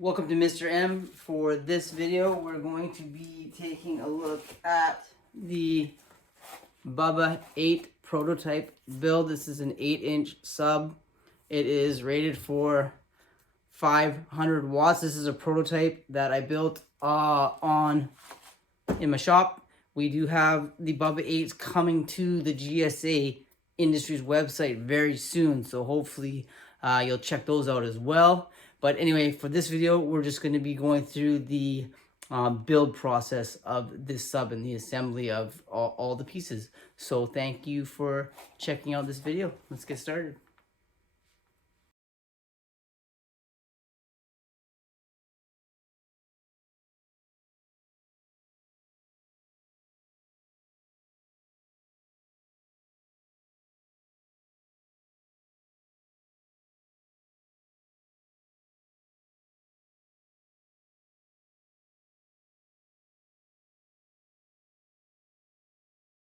Welcome to Mr. M. For this video, we're going to be taking a look at the Bubba 8 prototype build. This is an 8-inch sub. It is rated for 500 watts. This is a prototype that I built in my shop. We do have the Bubba 8s coming to the GSA Industries website very soon, so hopefully you'll check those out as well. But anyway, for this video, we're just going to be going through the build process of this sub and the assembly of all the pieces. So thank you for checking out this video. Let's get started.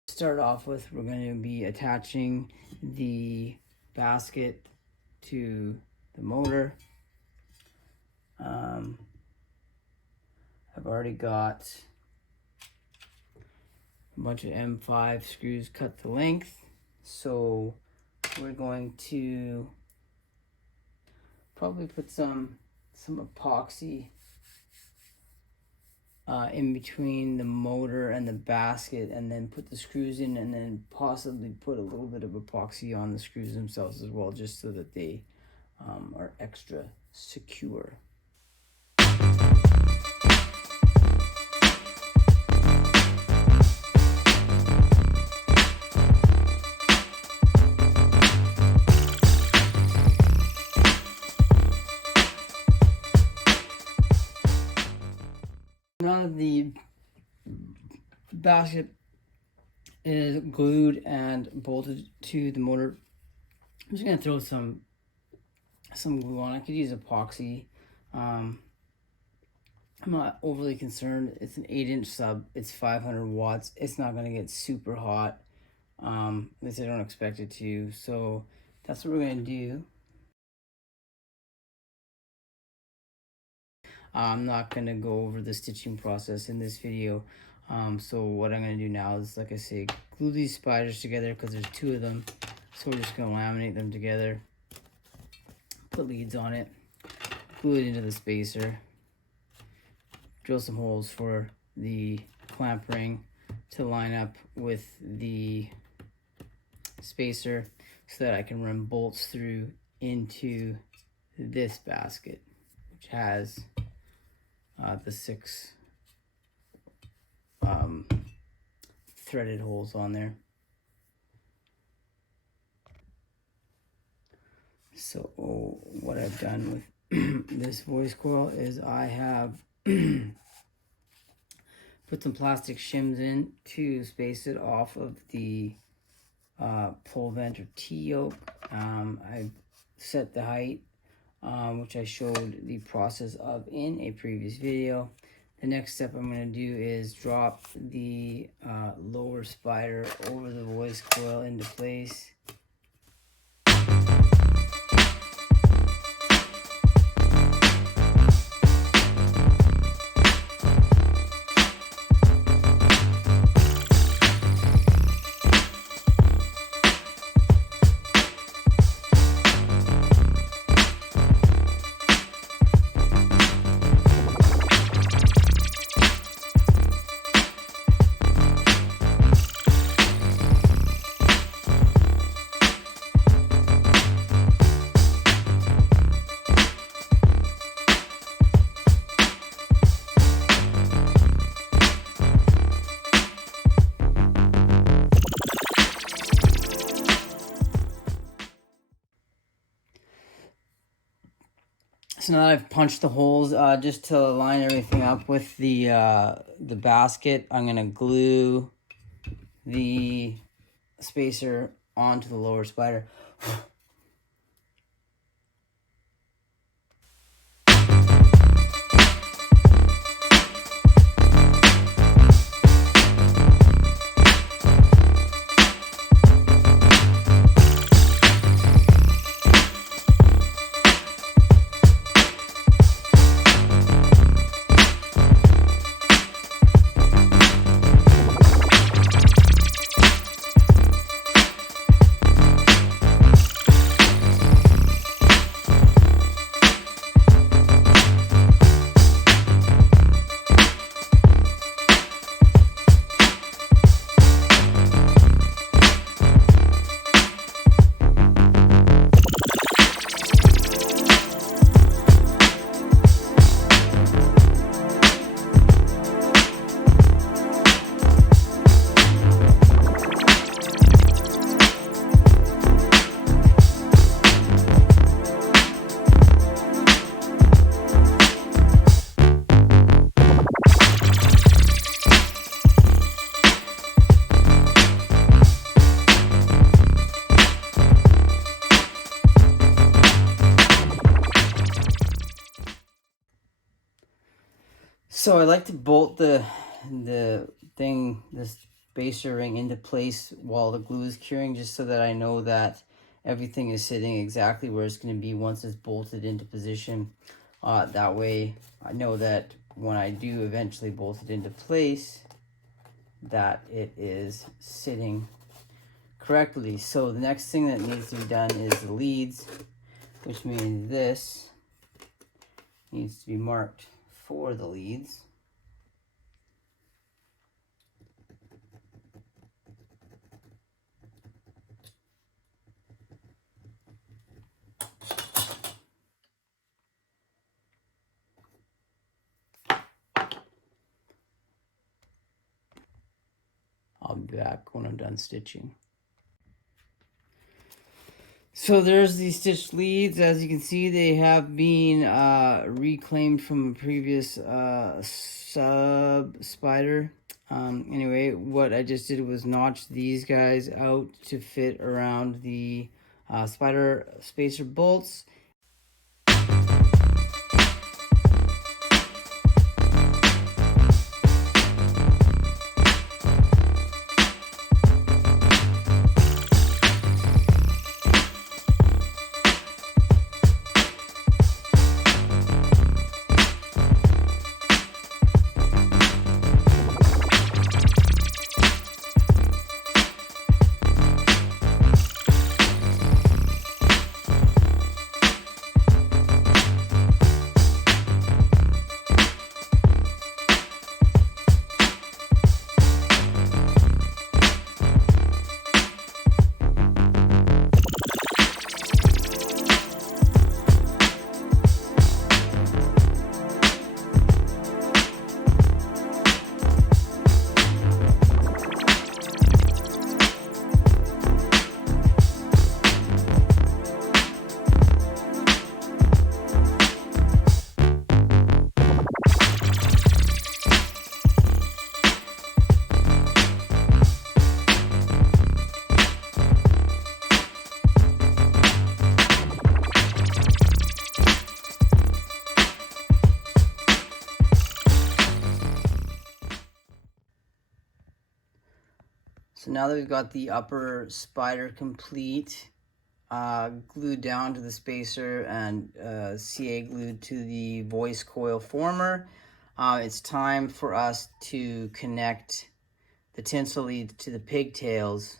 Start off with, we're going to be attaching the basket to the motor. I've already got a bunch of M5 screws cut to length, so we're going to probably put some epoxy in between the motor and the basket, and then put the screws in, and then possibly put a little bit of epoxy on the screws themselves as well, just so that they are extra secure. Now that the basket is glued and bolted to the motor, I'm just gonna throw some glue on. I could use epoxy. I'm not overly concerned. It's an 8-inch sub. It's 500 watts. It's not gonna get super hot. At least I don't expect it to. So that's what we're gonna do. I'm not going to go over the stitching process in this video. So what I'm going to do now is, like I say, glue these spiders together because there's 2 of them. So we're just going to laminate them together. Put leads on it. Glue it into the spacer. Drill some holes for the clamp ring to line up with the spacer so that I can run bolts through into this basket, which has the 6 threaded holes on there. So what I've done with this voice coil is I have put some plastic shims in to space it off of the pole vent or T-yoke. I've set the height, which I showed the process of in a previous video. The next step I'm going to do is drop the lower spider over the voice coil into place. So now I've punched the holes just to line everything up with the basket. I'm gonna glue the spacer onto the lower spider. So I like to bolt the this spacer ring into place while the glue is curing, just so that I know that everything is sitting exactly where it's going to be once it's bolted into position. That way I know that when I do eventually bolt it into place, that it is sitting correctly. So the next thing that needs to be done is the leads, which means this needs to be marked for the leads. I'll be back when I'm done stitching. So there's the stitched leads. As you can see, they have been reclaimed from a previous sub spider. Anyway, what I just did was notch these guys out to fit around the spider spacer bolts. So now that we've got the upper spider complete, glued down to the spacer and CA glued to the voice coil former, it's time for us to connect the tinsel lead to the pigtails.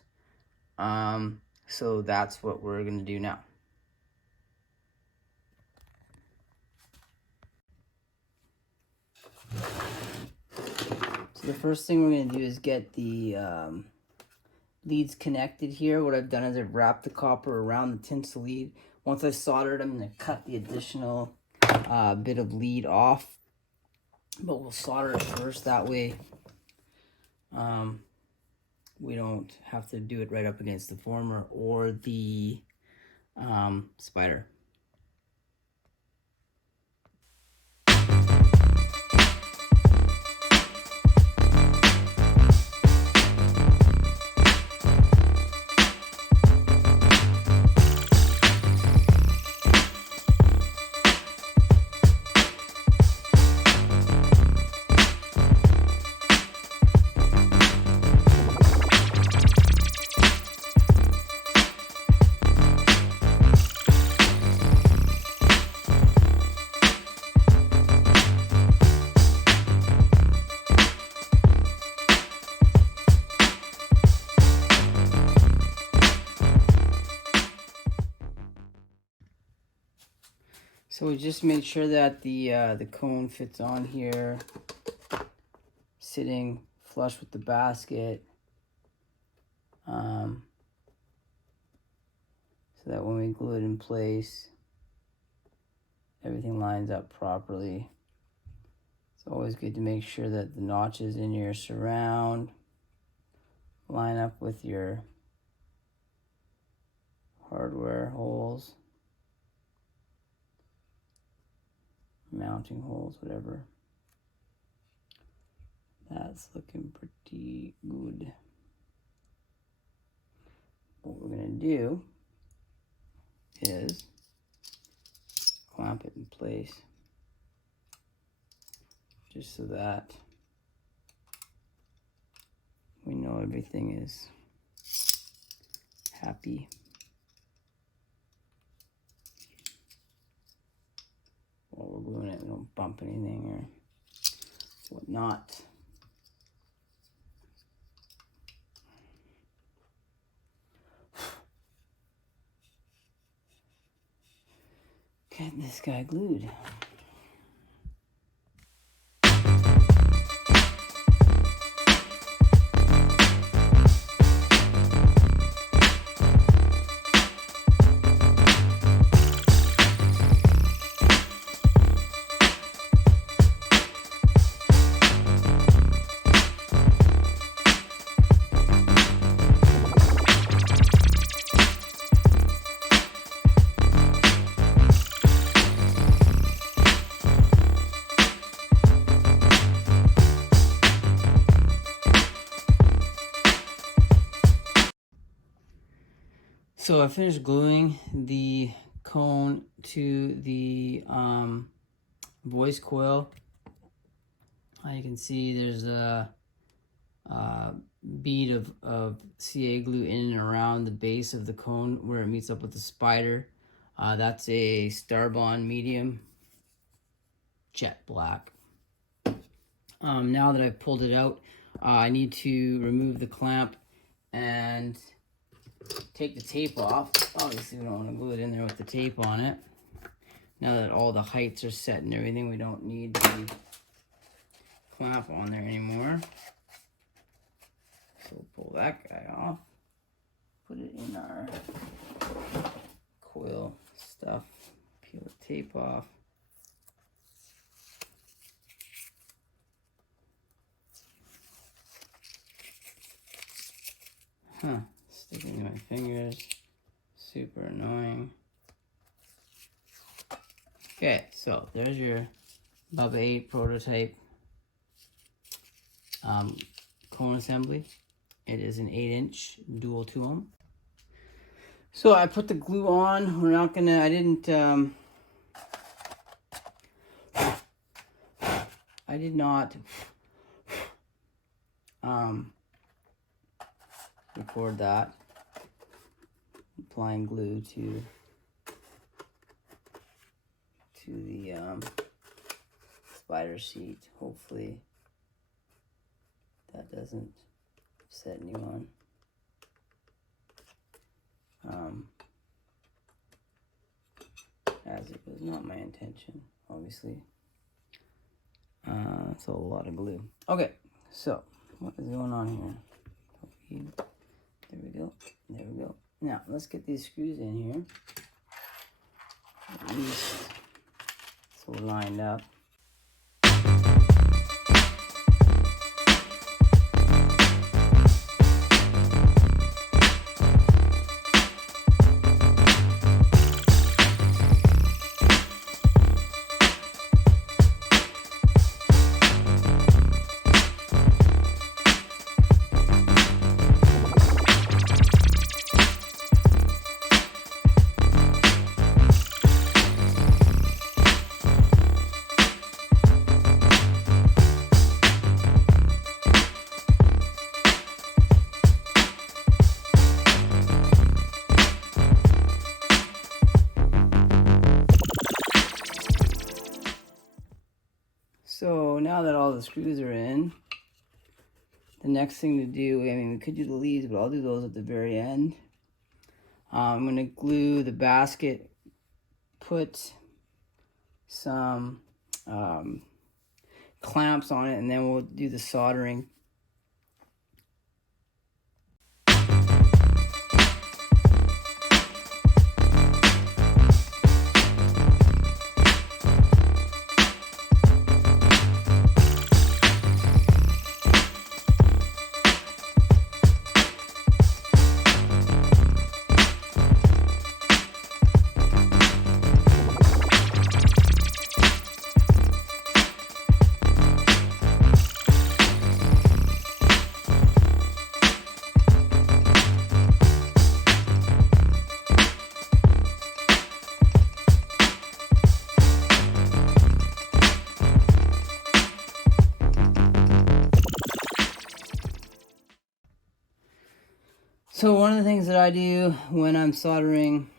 So that's what we're going to do now. So the first thing we're going to do is get the leads connected here. What I've done is I've wrapped the copper around the tinsel lead. Once I've soldered, I'm going to cut the additional bit of lead off, but we'll solder it first. That way we don't have to do it right up against the former or the spider. So we just made sure that the cone fits on here, sitting flush with the basket, so that when we glue it in place, everything lines up properly. It's always good to make sure that the notches in your surround line up with your hardware holes, mounting holes, whatever. That's looking pretty good. What we're gonna do is clamp it in place. just so that we know everything is happy. While we're gluing it, we don't bump anything or whatnot. Get this guy glued. So I finished gluing the cone to the voice coil. You can see there's a bead of CA glue in and around the base of the cone where it meets up with the spider. That's a Starbond medium jet black. Now that I've pulled it out, I need to remove the clamp and take the tape off. Obviously we don't want to glue it in there with the tape on it. Now that all the heights are set and everything, we don't need the clamp on there anymore. So we'll pull that guy off, put it in our coil stuff, peel the tape off. Sticking in my fingers, super annoying. Okay, so there's your Bubba 8 prototype cone assembly. It is an 8-inch dual 2-ohm. So I put the glue on. We're not gonna, I did not record that. Applying glue to the spider seat. Hopefully that doesn't upset anyone. As it was not my intention, obviously. It's a lot of glue. Okay, so what is going on here? There we go. There we go. Now let's get these screws in here. At least so we're lined up. So now that all the screws are in, the next thing to do, I mean, we could do the leads, but I'll do those at the very end. I'm going to glue the basket, put some clamps on it, and then we'll do the soldering. So one of the things that I do when I'm soldering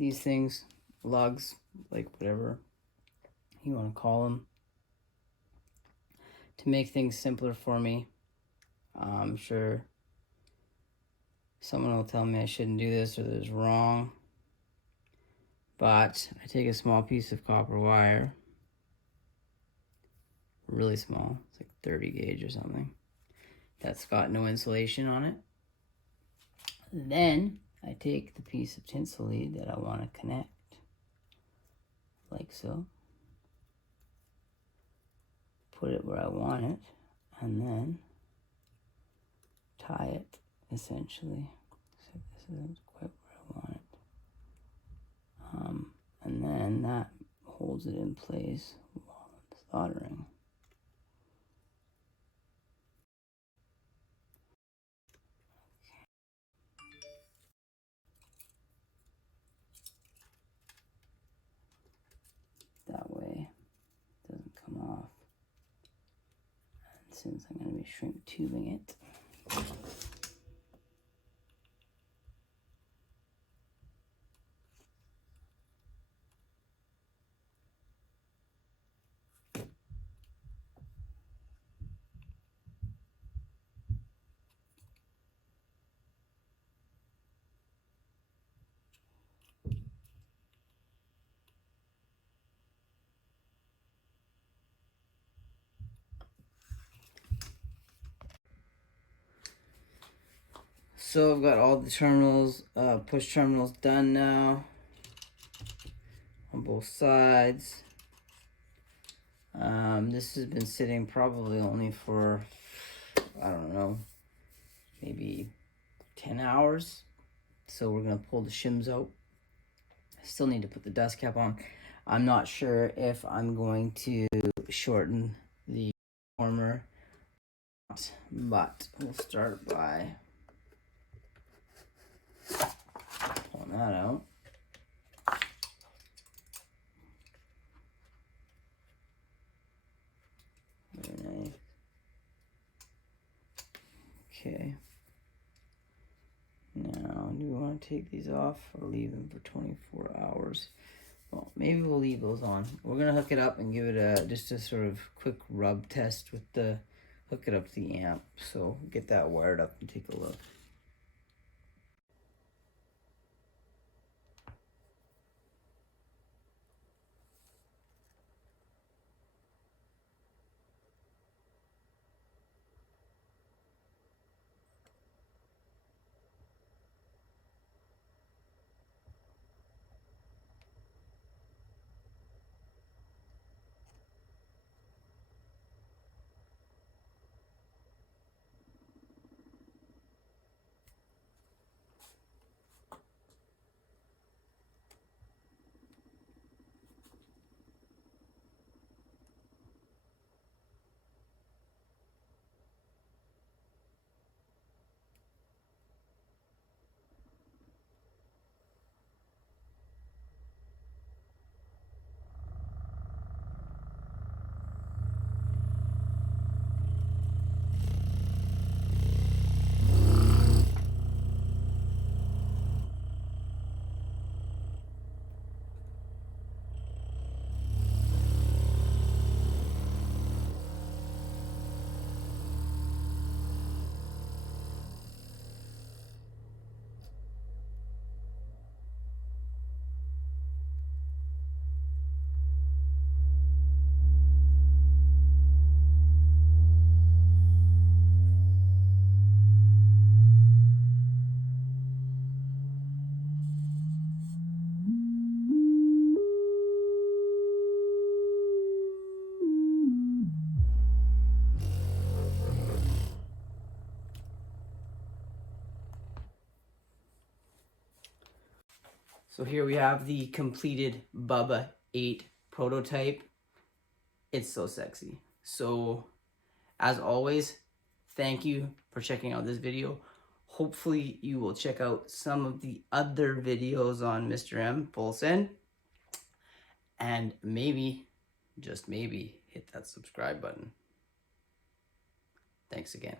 these things, lugs, like whatever you want to call them, to make things simpler for me, I'm sure someone will tell me I shouldn't do this or that it's wrong, but I take a small piece of copper wire, really small, it's like 30 gauge or something, that's got no insulation on it. Then I take the piece of tinsel lead that I want to connect, like so, put it where I want it, and then tie it, essentially. So this isn't quite where I want it. And then that holds it in place while I'm soldering. That way it doesn't come off. And since I'm going to be shrink tubing it, so I've got all the terminals, push terminals done now on both sides. This has been sitting probably only for, I don't know, maybe 10 hours. So we're gonna pull the shims out. I still need to put the dust cap on. I'm not sure if I'm going to shorten the warmer, but we'll start by pulling that out. Very nice. Okay. Now, do we want to take these off or leave them for 24 hours? Well, maybe we'll leave those on. We're gonna hook it up and give it just a sort of quick rub test with the, hook it up to the amp. So get that wired up and take a look. So here we have the completed Bubba 8 prototype. It's so sexy. So as always, thank you for checking out this video. Hopefully you will check out some of the other videos on Mr. M full send. And maybe, just maybe, hit that subscribe button. Thanks again.